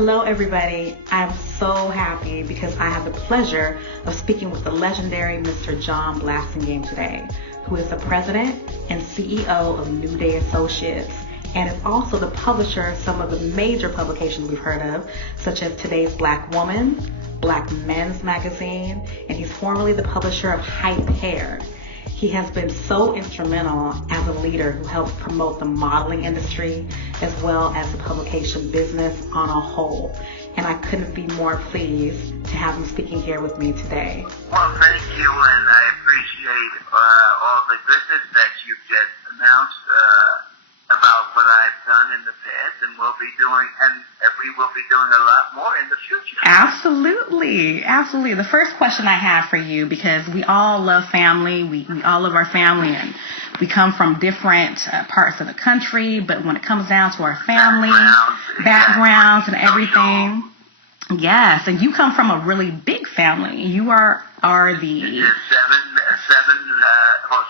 Hello, everybody. I'm so happy because I have the pleasure of speaking with the legendary Mr. John Blassingame today, who is the president and CEO of Newday Associates, and is also the publisher of some of the major publications we've heard of, such as Today's Black Woman, Black Men's Magazine, and he's formerly the publisher of Hype Hair. He has been so instrumental as a leader who helps promote the modeling industry as well as the publication business on a whole. And I couldn't be more pleased to have him speaking here with me today. Well, thank you, and I appreciate all the goodness that you've just announced about what I've done in the past and will be doing, and we will be doing a lot more in the future. Absolutely. Absolutely. The first question I have for you, because we all love family, we all love our family, and we come from different parts of the country, but when it comes down to our family, backgrounds and everything, yes, and you come from a really big family. You are the...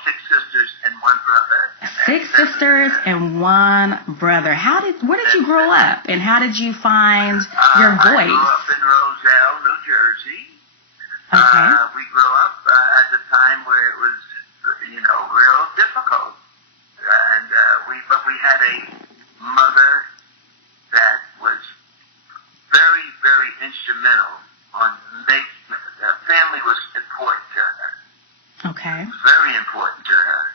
Six sisters and one brother. Six sisters and one brother. Where did you grow up, and how did you find your voice? I grew up in Roselle, New Jersey. Okay. We grew up at a time where it was, real difficult, and we had a mother that was very, very instrumental on making the family was important to her. Okay. Very important to her.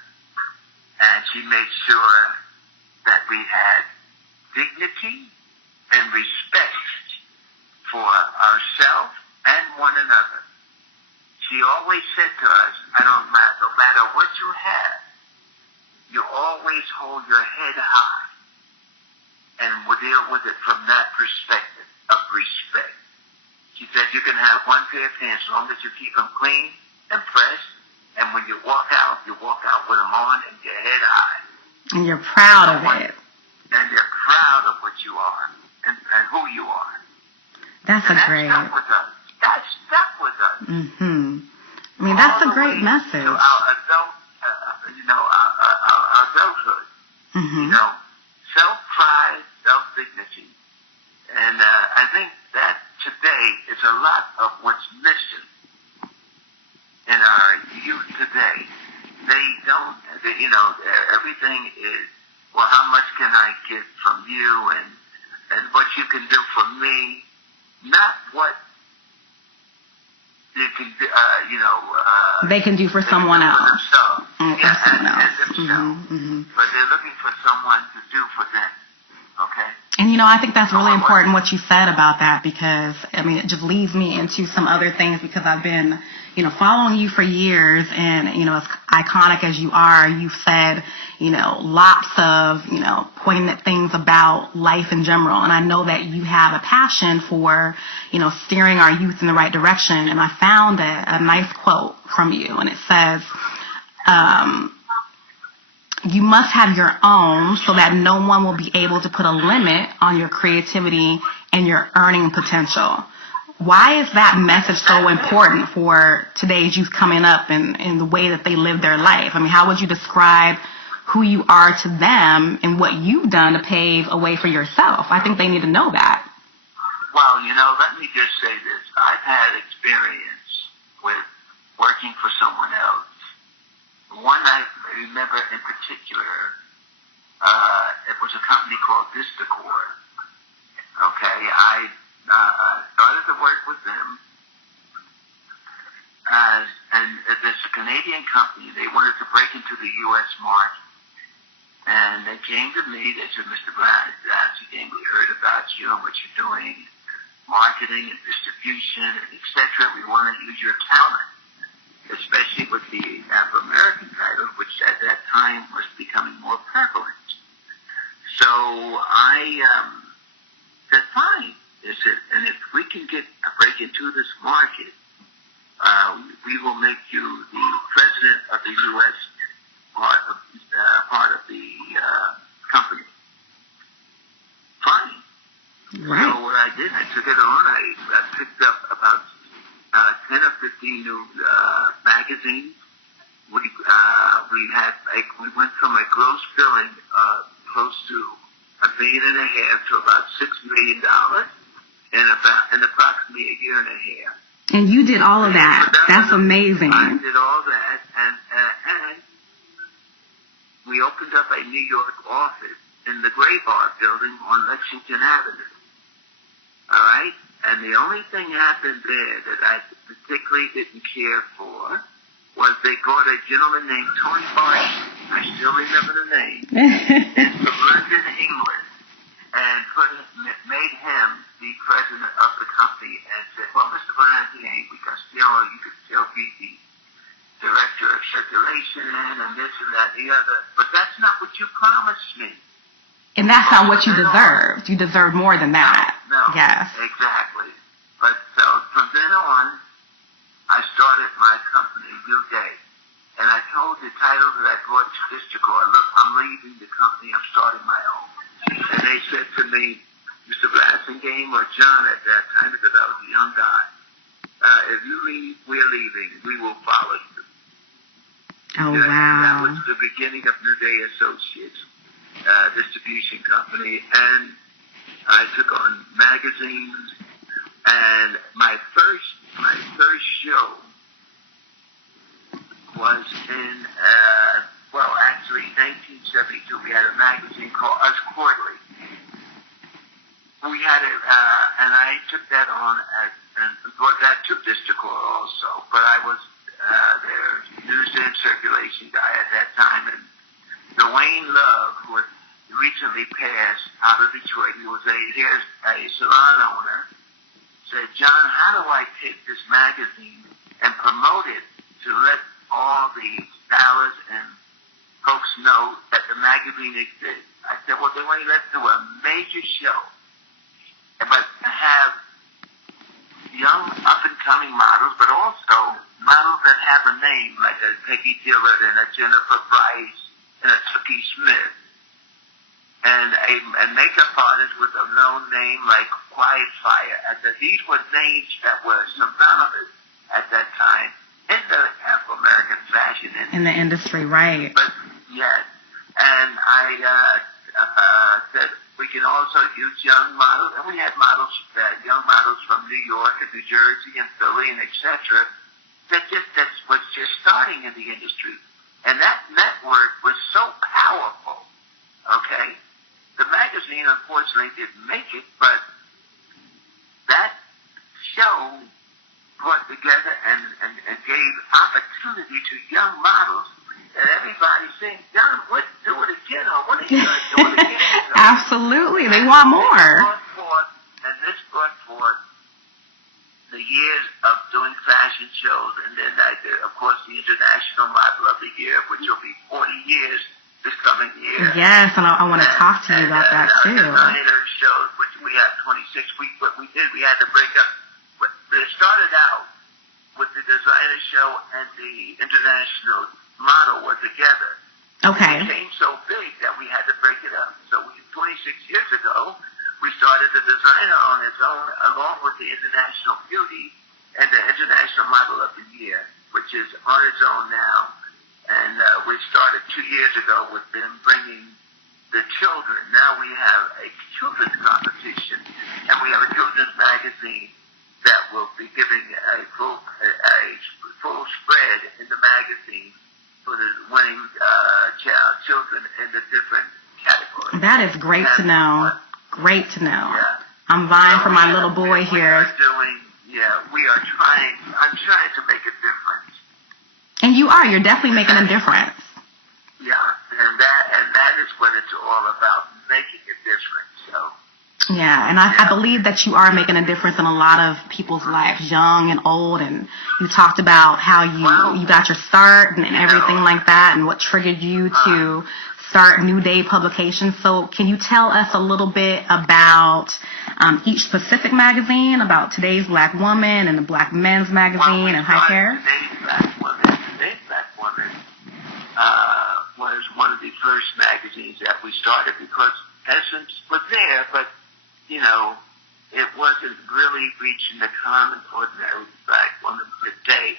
And she made sure that we had dignity and respect for ourselves and one another. She always said to us, no matter what you have, you always hold your head high and we'll deal with it from that perspective of respect. She said you can have one pair of pants as long as you keep them clean and pressed. And when you walk out with them on and your head high. And you're proud of it. And you're proud of what you are and who you are. That's great. That stuck with us. That stuck with us. Mm-hmm. I mean, that's a great message. To our adulthood. Mm-hmm. Self-pride, self-dignity. And I think that today is a lot of what's missing in our youth today. They don't, everything is, well, how much can I get from you and what you can do for me, not what you can do, they can do for someone else. And themselves. Mm-hmm. But they're looking for someone to do for them. Okay? And, I think that's really important what you said about that, because, it just leads me into some other things, because I've been, following you for years, and, as iconic as you are, you've said, lots of, poignant things about life in general. And I know that you have a passion for, steering our youth in the right direction. And I found a nice quote from you, and it says, you must have your own so that no one will be able to put a limit on your creativity and your earning potential. Why is that message so important for today's youth coming up and the way that they live their life? How would you describe who you are to them and what you've done to pave a way for yourself? I think they need to know that. Well, let me just say this. I've had experience with working for someone else. One I remember in particular, it was a company called Vistacor. Okay, I started to work with them, and it's a Canadian company. They wanted to break into the U.S. market, and they came to me. They said, "Mr. Blassingame, we heard about you and what you're doing, marketing and distribution, and etc. We want to use your talent, especially with the Afro-American title, which at that time was becoming more prevalent." So I said, fine. I said, and if we can break into this market, we will make you the president of the U.S. part of the company. Fine. Right. So what I did, I took it on. I picked up about 10 or 15 new magazines. We went from a gross billing close to $1.5 million to about $6 million. in approximately a year and a half. And you did all of that. That's amazing. I did all that, and we opened up a New York office in the Gray Bar building on Lexington Avenue. All right? And the only thing happened there that I particularly didn't care for was they brought a gentleman named Tony Barton, I still remember the name, in from London, England, and made him the president of the company and said, well, Mr. Blassingame, because you could still be the director of circulation and this and that and the other, but that's not what you promised me. And that's not what you deserved. You deserved more than that. No, yes. Exactly. But so from then on, I started my company, Newday. And I told the title that I brought to District Court, look, I'm leaving the company, I'm starting my own. And they said to me, Mr. Blassingame or John at that time, because I was a young guy, if you leave, we're leaving. We will follow you. Oh, wow. And that was the beginning of Newday Associates. Distribution company, and I took on magazines, and my first show was in actually 1972. We had a magazine called Us Quarterly. We had it, and I took that on and brought that to District Court also. But I was their news and circulation guy at that time, and Dwayne Love, who had recently passed out of Detroit, he was a salon owner, said, John, how do I take this magazine and promote it to let all the stylists and folks know that the magazine exists? I said, well, then let's do a major show, but have young up-and-coming models, but also models that have a name, like a Peggy Dillard and a Jennifer Bryce, and a Tookie Smith, and a makeup artist with a known name like Quiet Fire. These were names that were synonymous at that time in the Afro-American fashion industry. In the industry, right. But, yes. And I said we can also use young models, and we had young models from New York and New Jersey and Philly and et cetera, that was just starting in the industry. And that network was so powerful, okay? The magazine, unfortunately, didn't make it, but that show brought together and gave opportunity to young models that everybody saying, John, do it again, or what are you going to do it again? Absolutely. They want more. This brought forth the years of doing fashion shows, and then I did, of course, the International Model of the Year, which will be 40 years this coming year. Yes, and I want to talk to you about that too. Designer shows, which we had 26 weeks, but we had to break up. It started out with the designer show and the International Model were together. Okay. It became so big that we had to break it up. So 26 years ago, we started the designer on its own, along with the International Beauty and the International Model of the Year, which is on its own now. And we started 2 years ago with them bringing the children. Now we have a children's competition, and we have a children's magazine that will be giving a full spread in the magazine for the winning children in the different categories. That is great to know. Great to know. Yeah. I'm vying for my little boy here. We are trying. I'm trying to make a difference. And you are. You're definitely making a difference. Yeah, and that is what it's all about, making a difference. So. Yeah, and I believe that you are making a difference in a lot of people's lives, young and old. And you talked about how you got your start and everything like that, and what triggered you to start Newday Publications. So can you tell us a little bit about each specific magazine, about Today's Black Woman and the Black Men's Magazine and High Care? Today's Black Woman was one of the first magazines that we started because Essence was there, but, it wasn't really reaching the common ordinary Black woman today.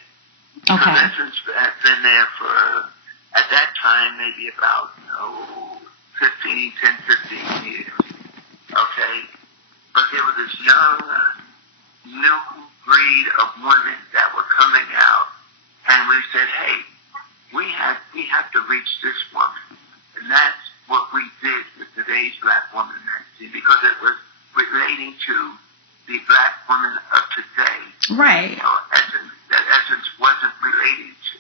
Okay. Because Essence had been there for, at that time, maybe about 15 years. Okay? but there was this young, new breed of women that were coming out, and we said, hey, we have to reach this woman. And that's what we did with today's Black Woman magazine, because it was relating to the Black woman of today. Right. That essence wasn't related to.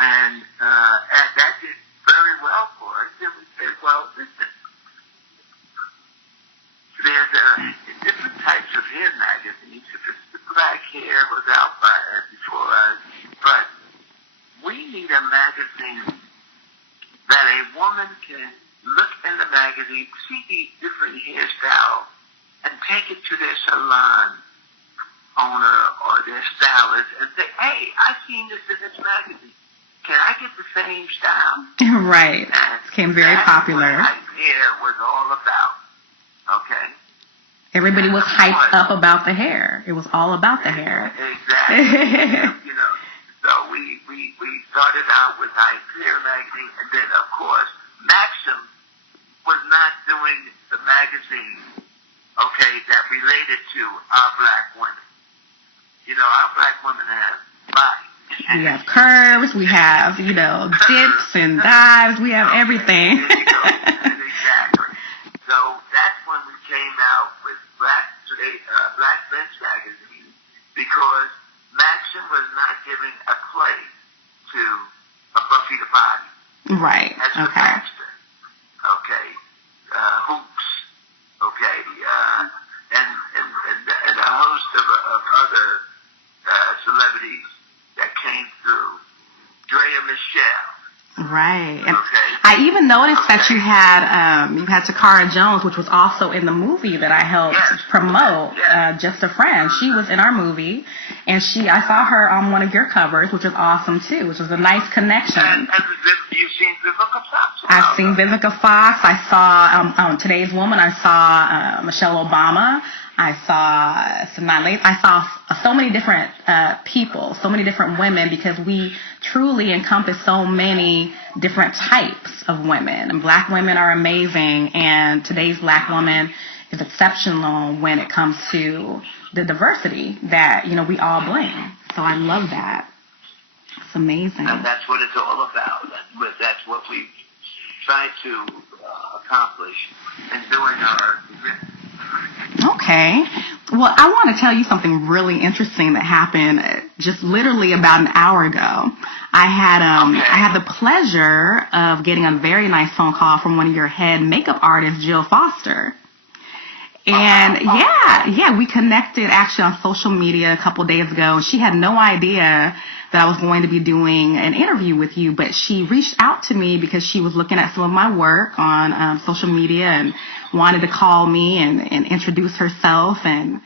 And that did very well for us. And we said, well, listen, there's different types of hair magazines. The Black hair was out before us, but we need a magazine that a woman can look in the magazine, see these different hairstyles, and take it to their salon owner or their stylist and say, hey, I've seen this in this magazine. Can I get the same style? Right. It became very popular. That's what hair was all about. Okay? Everybody was hyped up about the hair. It was all about the hair. Exactly. So we started out with Hype Hair magazine, and then, of course, Maxim was not doing the magazine, okay, that related to our Black women. Our Black women have bodies. We have curves, we have, dips and dives, we have everything. Exactly. So that's when we came out with Black Men's magazine, because Maxim was not giving a play to a Buffy the Body. Right. As the Baxter. Okay. Hoops. Okay. And a host of other celebrities that came through. Drea Michelle. Right. And okay. I even noticed that you had Takara Jones, which was also in the movie that I helped promote, Just a Friend. She was in our movie, and I saw her on one of your covers, which was awesome too, which was a nice connection. And you've seen Vivica Fox? I've seen Vivica Fox. I saw on Today's Woman. I saw Michelle Obama. I saw so many different people, so many different women, because we truly encompass so many different types of women. And Black women are amazing, and today's Black woman is exceptional when it comes to the diversity that, we all bring. So I love that. It's amazing. And that's what it's all about. That's what we try to accomplish in doing our event. Okay. Well, I want to tell you something really interesting that happened just literally about an hour ago. I had the pleasure of getting a very nice phone call from one of your head makeup artists, Jill Foster. And we connected actually on social media a couple days ago, and she had no idea that I was going to be doing an interview with you, but she reached out to me because she was looking at some of my work on social media and wanted to call me and introduce herself, and